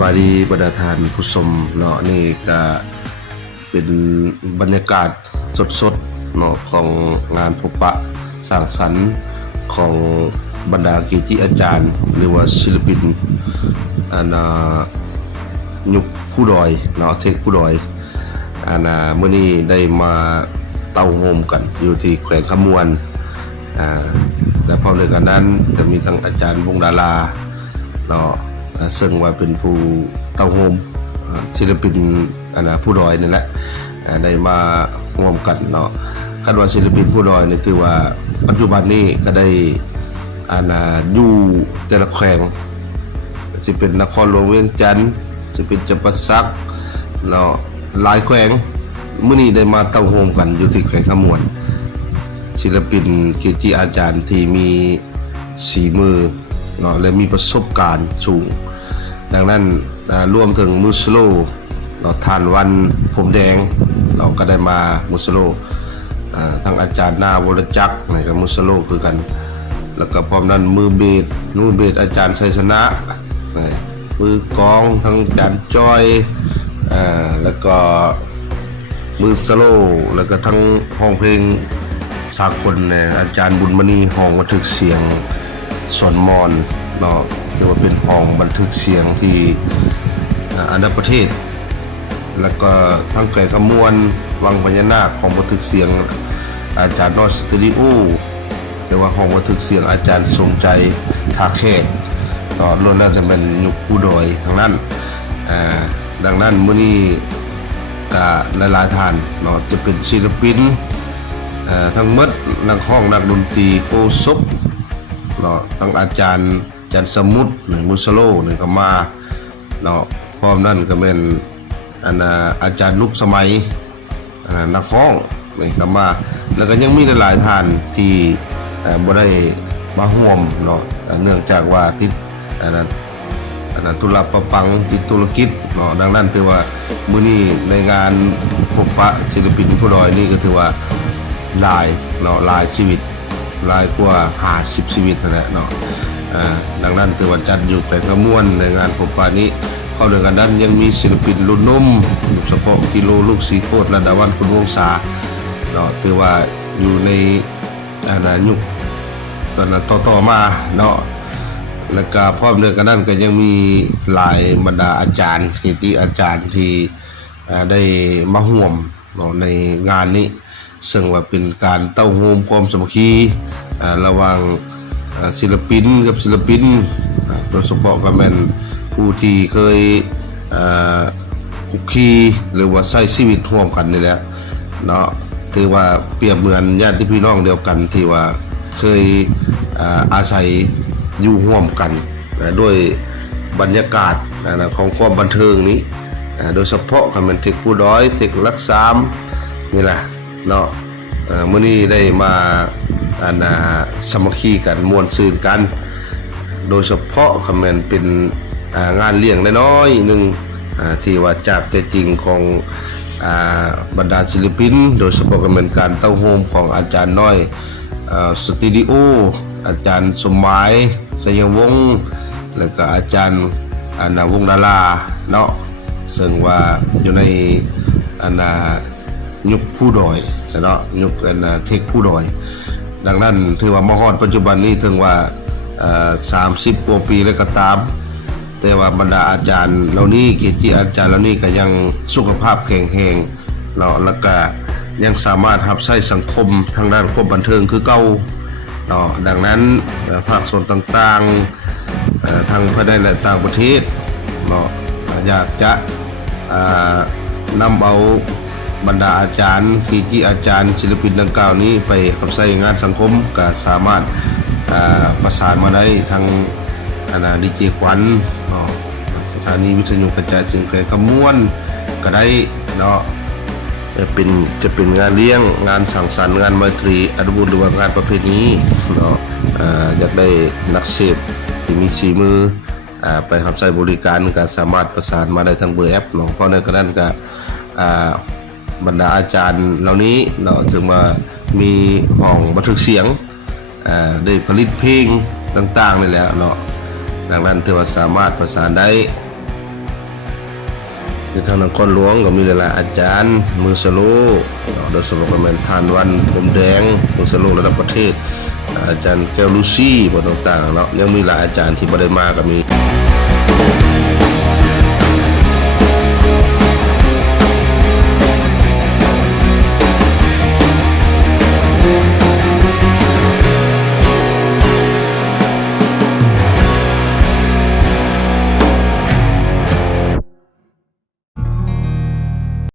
สวัสดีบรรดาท่านผู้ชมเนาะนี่ก็เป็นบรรยากาศสดๆเนาะของงานพบปะสร้างสรรค์ของบรรดาเกจิอาจารย์หรือว่าศิลปินยุคผู้ดอยเนาะเทคผู้ดอยเมื่อนี้ได้มาเต้าโฮมกันอยู่ที่แขวงขมวนและพร้อมด้วยกันนั้นก็มีทั้งอาจารย์วงดาราเนาะซึ่งว่าเป็นผู้เต้าโฮมศิลปินผู้ดอยนี่แหละได้มาร่วมกันเนาะคาดว่าศิลปินผู้ดอยนี่ถือว่าปัจจุบันนี้ก็ได้อยู่แต่ละแขวงสิเป็นนครหลวงเวียงจันทร์สิเป็นจำปาสักเนาะหลายแขวงมื้อนี้ได้มาเต้าโฮมกันอยู่ที่แขวงขมวนศิลปินเกจิอาจารย์ที่มีสีมือเนาะและมีประสบการณ์สูงดังนั้นรวมถึงมุสโลเนาะทานวันผมแดงเราก็ได้มามุสโลทั้งอาจารย์นาวรจักรนี่ก็มุสโลคือกันแล้วก็พร้อมนั้นมือเบสอาจารย์ไสสนะมือกองทั้งอาจารย์จ้อยแล้วก็มือสโลแล้วก็ทั้งห้องเพลงสากลเนี่ยอาจารย์บุญมณีห้องบันทึกเสียงสอนมอนเนาะถือว่าเป็นห้องบันทึกเสียงที่อันดับประเทศแล้วก็ทั้งแขวงขมวนวังพญานาคของบันทึกเสียงอาจารย์นอสตูดิโอหรือว่าห้องบันทึกเสียงอาจารย์สมใจทาแขกเนาะล้วนแล้วแต่เป็นยุคผู้ดอยทั้งนั้นดังนั้นมื้อนี้หลายๆท่านเนาะจะเป็นศิลปินทั้งหมดนักห้องนักดนตรีโคศกเนาะทั้งอาจารย์สมุทรมุสโลนี่ก็มาเนาะพร้อมนั้นก็เป็นอาจารย์นุกสมัยนักห้องนี่ก็มาแล้วก็ยังมีหลายท่านที่บ่ได้มาร่วมเนาะเนื่องจากว่าติดธุระประปังติดธุรกิจเนาะดังนั้นถือว่ามื้อนี้ในงานพบปะศิลปินผู้ดอยนี่ก็ถือว่าหลายเนาะหลายชีวิตหลายกว่า50ชีวิตนั่นแหละเนาะดังนั้นถือว่าจัดอยู่แขวงขมวนในงานพบปะนี้เข้าด้วยกันนั้นยังมีศิลปินรุ่นนมเฉพาะกิโลลูกสีโคตรระดับวันคุณวงศาเนาะถือว่าอยู่ในยุคตอนนั้นต่อมาเนาะแล้วก็พร้อมด้วยกันนั้นก็ยังมีหลายบรรดาอาจารย์เกจิอาจารย์ที่ได้มาร่วมเนาะในงานนี้ซึ่งว่าเป็นการเต้าโฮมความสามัคคีระหว่างศิลปินกับศิลปินโดยเฉพาะก็แม่นผู้ที่เคยคุกคีหรือว่าใช้ชีวิตร่วมกันนี่แหละเนาะถือว่าเปรียบเหมือนญาติพี่น้องเดียวกันที่ว่าเคยอาศัยอยู่ร่วมกันด้วยบรรยากาศของความบันเทิงนี้โดยเฉพาะก็เป็นเทคผู้ดอยเทครักษามนี่แหละเนาะมื้อนี้ได้มาสามัคคีกันม่วนซื่นกันโดยเฉพาะคำแม่นเป็นงานเลี้ยงน้อยๆนึงที่ว่าจากแต่จริงของบรรดาศิลปินโดยเฉพาะก็เป็นการเต้าโฮมของอาจารย์น้อยสตูดิโออาจารย์สมหมายสยวงศ์แล้วก็อาจารย์วงดาราเนาะซึ่งว่าอยู่ในยุคผู้ดอยเนาะยุคเทคผู้ดอยดังนั้นถือว่ามฮอดปัจจุบันนี้ถึงว่า30กว่าปีแล้วก็ตามแต่ว่าบรรดาอาจารย์เหล่านี้เกจิอาจารย์เหล่านี้ก็ยังสุขภาพแข็งแรงเนาะแล้วก็ยังสามารถรับใช้สังคมทางด้านความบันเทิงคือเก่าเนาะดังนั้นภาคส่วนต่างๆทางภายในและต่างประเทศเนาะอยากจะนำเอาบรรดาอาจารย์เกจิอาจารย์ศิลปินดังกล่าวนี้ไปรับใช้งานสังคมก็สามารถประสานมาได้ทางดีเจขวัญเนาะสถานีวิทยุกระจายเสียงแขวงขมวนก็ได้เนาะจะเป็นงานเลี้ยงงานสังสรรค์งานไมตรีอนุบุญหรือว่างานประเภทนี้เนาะอยากได้นักเสพที่มีสีมือไปรับใช้บริการก็สามารถประสานมาได้ทางเบอร์แอปเนาะเพราะในกรณีก็บรรดาอาจารย์เหล่านี้เนาะถึงมามีห้องบันทึกเสียงได้ผลิตเพลงต่างๆนี่แหละเนาะดังนั้นถือว่าสามารถประสานได้ ที่ทางนครหลวงก็มีหลายๆอาจารย์มือสโลเนาะโดยเฉพาะก็แม่นทานวันผมแดงมือสโลระดับประเทศอาจารย์แก้วลูซี่บ่ต่างๆเนาะยังมีหลายอาจารย์ที่บ่ได้มาก็มี